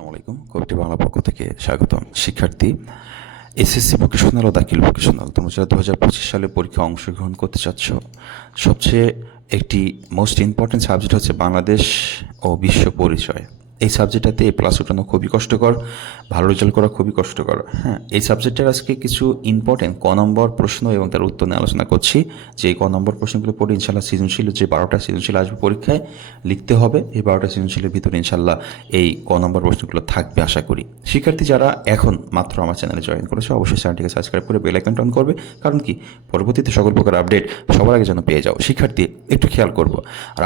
আসসালামু আলাইকুম। কবিটি বাংলা পক্ষ থেকে স্বাগতম। শিক্ষার্থী, এসএসসি ভোকেশনাল ও দাখিল ভোকেশনাল তোমরা যারা দু হাজার পঁচিশ সালে পরীক্ষা অংশগ্রহণ করতে চাচ্ছ, সবচেয়ে একটি মোস্ট ইম্পর্ট্যান্ট সাবজেক্ট হচ্ছে বাংলাদেশ ও বিশ্ব পরিচয়। এই সাবজেক্টটাতে এ প্লাস ওঠানো খুবই কষ্টকর, ভালো রেজাল্ট করা খুবই কষ্টকর। হ্যাঁ এই সাবজেক্টের আজকে কিছু ইম্পর্টেন্ট ক নম্বর প্রশ্ন এবং তার উত্তর নিয়ে আলোচনা করছি। যে এই ক নম্বর প্রশ্নগুলো পড়ে ইনশাল্লাহ সৃজনশীল, যে বারোটা সৃজনশীল আসবে পরীক্ষায়, লিখতে হবে। এই বারোটা সৃজনশীলের ভিতরে ইনশাল্লাহ এই ক নম্বর প্রশ্নগুলো থাকবে, আশা করি। শিক্ষার্থী যারা এখন মাত্র আমার চ্যানেলে জয়েন করেছে, অবশ্যই চ্যানেলটিকে সাবস্ক্রাইব করে বেল আইকনটা অন করবে। কারণ কি? পরবর্তীতে সকল প্রকার আপডেট সবার আগে যেন পেয়ে যাও। শিক্ষার্থী, একটু খেয়াল করব।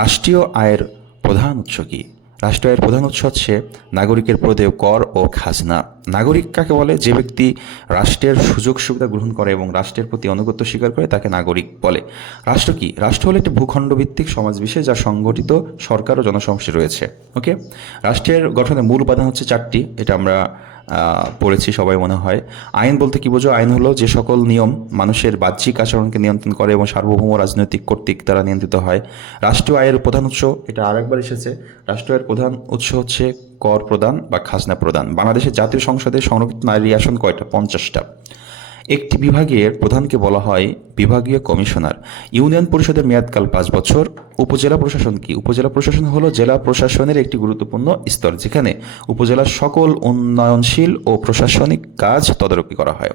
রাষ্ট্রীয় আয়ের প্রধান উৎস কী? রাষ্ট্র আয়ের প্রধান উৎস হচ্ছে নাগরিকের প্রদেয় কর ও খাজনা। নাগরিক কাকে বলে? যে ব্যক্তি রাষ্ট্রের সুযোগ সুবিধা গ্রহণ করে এবং রাষ্ট্রের প্রতি অনুগত্য স্বীকার করে তাকে নাগরিক বলে। রাষ্ট্র কি? রাষ্ট্র হলো একটি ভূখণ্ড ভিত্তিক সমাজ বিশেষ যা সংগঠিত সরকার ও জনসমষ্টি রয়েছে। ওকে রাষ্ট্রের গঠনের মূল উপাদান হচ্ছে চারটি। এটা আমরা পড়েছি, সবাই মনে হয়। আইন বলতে কি বোঝো? আইন হলো যে সকল নিয়ম মানুষের বাহ্যিক আচরণকে নিয়ন্ত্রণ করে এবং সার্বভৌম রাজনৈতিক কর্তৃক দ্বারা নিয়ন্ত্রিত হয়। রাষ্ট্রীয় আয়ের প্রধান উৎস, এটা আরেকবার এসেছে রাষ্ট্রীয় আয়ের প্রধান উৎস হচ্ছে কর প্রদান বা খাজনা প্রদান। বাংলাদেশের জাতীয় সংসদে সংরক্ষিত নারী আসন কয়টা? পঞ্চাশটা। একটি বিভাগের প্রধানকে বলা হয় বিভাগীয় কমিশনার। ইউনিয়ন পরিষদের মেয়াদকাল পাঁচ বছর। উপজেলা প্রশাসন কি? উপজেলা প্রশাসন হলো জেলা প্রশাসনের একটি গুরুত্বপূর্ণ স্তর, যেখানে উপজেলার সকল উন্নয়নশীল ও প্রশাসনিক কাজ তদারকি করা হয়।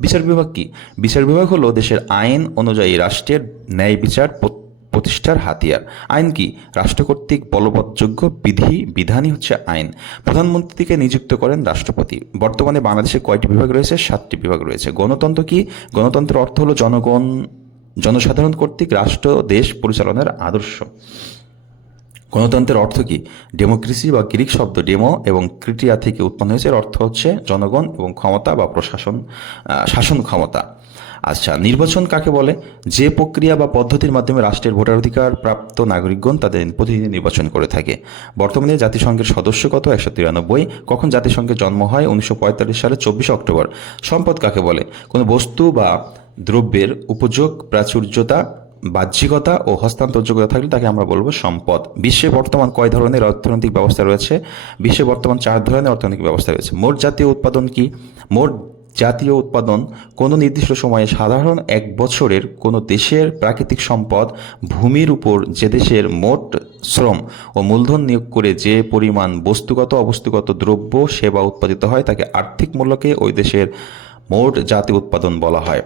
বিচার বিভাগ কি? বিচার বিভাগ হলো দেশের আইন অনুযায়ী রাষ্ট্রের ন্যায় বিচার প্রতিষ্ঠার হাতিয়ার। আইন কি? রাষ্ট্র কর্তৃক বলবৎযোগ্য বিধি, বিধানই হচ্ছে আইন। প্রধানমন্ত্রীকে নিযুক্ত করেন রাষ্ট্রপতি। বর্তমানে বাংলাদেশে কয়টি বিভাগ রয়েছে? সাতটি বিভাগ রয়েছে। গণতন্ত্র কি? গণতন্ত্রের অর্থ হলো জনগণ, জনসাধারণ কর্তৃক রাষ্ট্র, দেশ পরিচালনার আদর্শ। গণতন্ত্রের অর্থ কি? ডেমোক্রেসি বা গ্রিক শব্দ ডেমো এবং ক্রিটিয়া থেকে উৎপন্ন হয়েছে। এর অর্থ হচ্ছে জনগণ এবং ক্ষমতা বা প্রশাসন শাসন ক্ষমতা। আচ্ছা নির্বাচন কাকে বলে? যে প্রক্রিয়া বা পদ্ধতির মাধ্যমে রাষ্ট্রের ভোটাধিকার প্রাপ্ত নাগরিকগণ তাদের প্রতিনিধি নির্বাচন করে থাকে। বর্তমানে জাতিসংঘের সদস্য কত? একশো তিরানব্বই। কখন জাতিসংঘের জন্ম হয়? উনিশশো পঁয়তাল্লিশ সালে চব্বিশে অক্টোবর। সম্পদ কাকে বলে? কোনো বস্তু বা দ্রব্যের উপযোগ, প্রাচুর্যতা, বাহ্যিকতা ও হস্তান্তরযোগ্যতা থাকলে তাকে আমরা বলব সম্পদ। বিশ্বে বর্তমান কয় ধরনের অর্থনৈতিক ব্যবস্থা রয়েছে? বিশ্বে বর্তমান চার ধরনের অর্থনৈতিক ব্যবস্থা রয়েছে। মোট জাতীয় উৎপাদন কি? মোট জাতীয় উৎপাদন কোনো নির্দিষ্ট সময়ে সাধারণ এক বছরের কোনো দেশের প্রাকৃতিক সম্পদ ভূমির উপর যে দেশের মোট শ্রম ও মূলধন নিয়োগ করে যে পরিমাণ বস্তুগত অবস্তুগত দ্রব্য, সেবা উৎপাদিত হয় তাকে আর্থিক মূল্যকে ওই দেশের মোট জাতীয় উৎপাদন বলা হয়।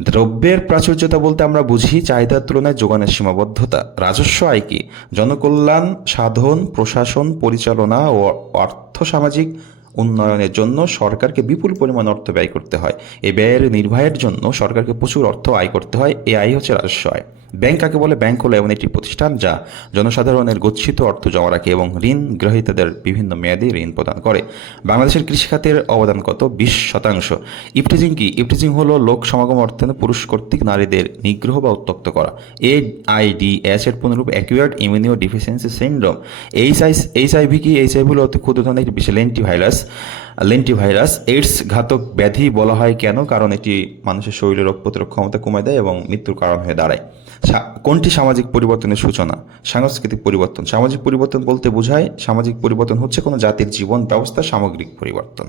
দ্রব্যের প্রাচুর্যতা বলতে আমরা বুঝি চাহিদার তুলনায় যোগানের সীমাবদ্ধতা। রাজস্ব আয় কি? জনকল্যাণ, সাধন, প্রশাসন, পরিচালনা ও অর্থ সামাজিক উন্নয়নের জন্য সরকারকে বিপুল পরিমাণ অর্থ ব্যয় করতে হয়। এই ব্যয়ের নির্বাহের জন্য সরকারকে প্রচুর অর্থ আয় করতে হয়। এ আয় হচ্ছে রাজস্ব আয়। ব্যাংক কাকে বলে? ব্যাংক হলো এমন একটি প্রতিষ্ঠান যা জনসাধারণের গচ্ছিত অর্থ জমা রাখে এবং ঋণ গ্রহীতাদের বিভিন্ন মেয়াদী ঋণ প্রদান করে। বাংলাদেশের কৃষিখাতের অবদান কত? বিশ শতাংশ। ইফটিজিং কি? ইফটিজিং হলো লোক সমাগম অর্থায়নে পুরুষ কর্তৃক নারীদের নিগ্রহ বা উত্তক্ত করা। এ আইডিএস এর পুনরূপ acquired immuno deficiency syndrome H I H IV কি? এইচ আইভি হলো অতি ক্ষুদ্র ধরনের একটি বিশেষ lentivirus lentivirus AIDS ঘাতক ব্যাধি বলা হয় কেন? কারণ এটি মানুষের শরীরে রোগ প্রতিরোধ ক্ষমতা কমে দেয় এবং মৃত্যুর কারণ হয়ে দাঁড়ায়। কোনটি সামাজিক পরিবর্তনের সূচনা? সাংস্কৃতিক পরিবর্তন। সামাজিক পরিবর্তন বলতে বোঝায় সামাজিক পরিবর্তন হচ্ছে কোনো জাতির জীবন, ব্যবস্থা, সামগ্রিক পরিবর্তন।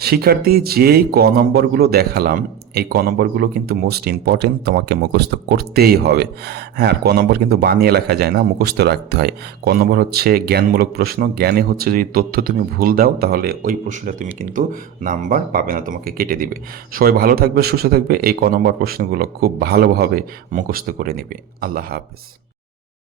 শিক্ষার্থী যেই ক নম্বরগুলো দেখালাম, এই ক নম্বরগুলো কিন্তু মোস্ট ইম্পর্টেন্ট তোমাকে মুখস্থ করতেই হবে। হ্যাঁ আর ক নম্বর কিন্তু বানিয়ে লেখা যায় না, মুখস্থ রাখতে হয়। ক নম্বর হচ্ছে জ্ঞানমূলক প্রশ্ন, জ্ঞানে হচ্ছে যদি তথ্য তুমি ভুল দাও, তাহলে ওই প্রশ্নটা তুমি কিন্তু নাম্বার পাবে না, তোমাকে কেটে দিবে। সবাই ভালো থাকবে, সুস্থ থাকবে, এই ক নম্বর প্রশ্নগুলো খুব ভালোভাবে মুখস্থ করে নেবে। আল্লাহ হাফেজ।